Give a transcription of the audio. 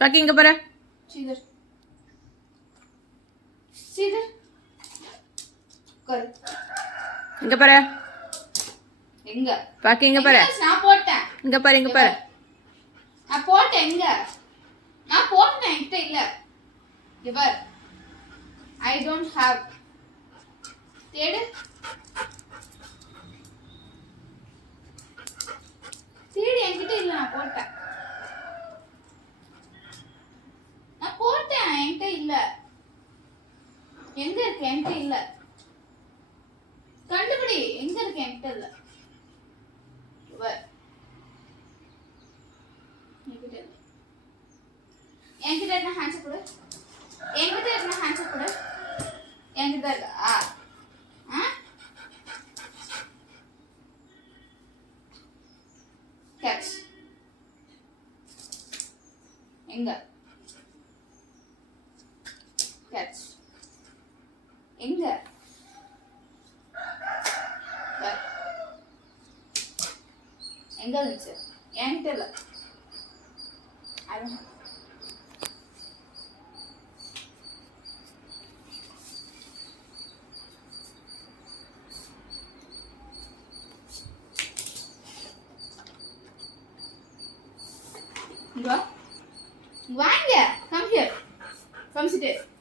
பாக்கி இங்க பாரு. சீதர் சீதர் கொல் இங்க பாரு. எங்க பாக்கி இங்க பாரு. நான் போட்டேன். இங்க பாரு இங்க பாரு. நான் போட்டேன். எங்க நான் போட்டேன். என்கிட்ட இல்ல. இவர் ஐ டோன்ட் ஹேவ். தேடு தேடு. என்கிட்ட இல்ல. நான் போட்டேன். நான் போட்டேன். என்கிட்ட இல்ல. எங்க இருக்கு? என்கிட்ட இல்ல. கண்டுபிடி. எங்க இருக்கு? என்கிட்ட இல்ல. இவர் என்கிட்ட இல்ல. என்கிட்ட என்ன ஹேண்ட்ஸ் கொடு. என்கிட்ட என்ன ஹேண்ட்ஸ் கொடு. என்கிட்ட இல்ல. கேட்ச் எங்க? கேட்ச் எங்க? எங்க இருந்துச்சு? என்கிட்ட இல்ல. வாங்க. Come here. Come sit here.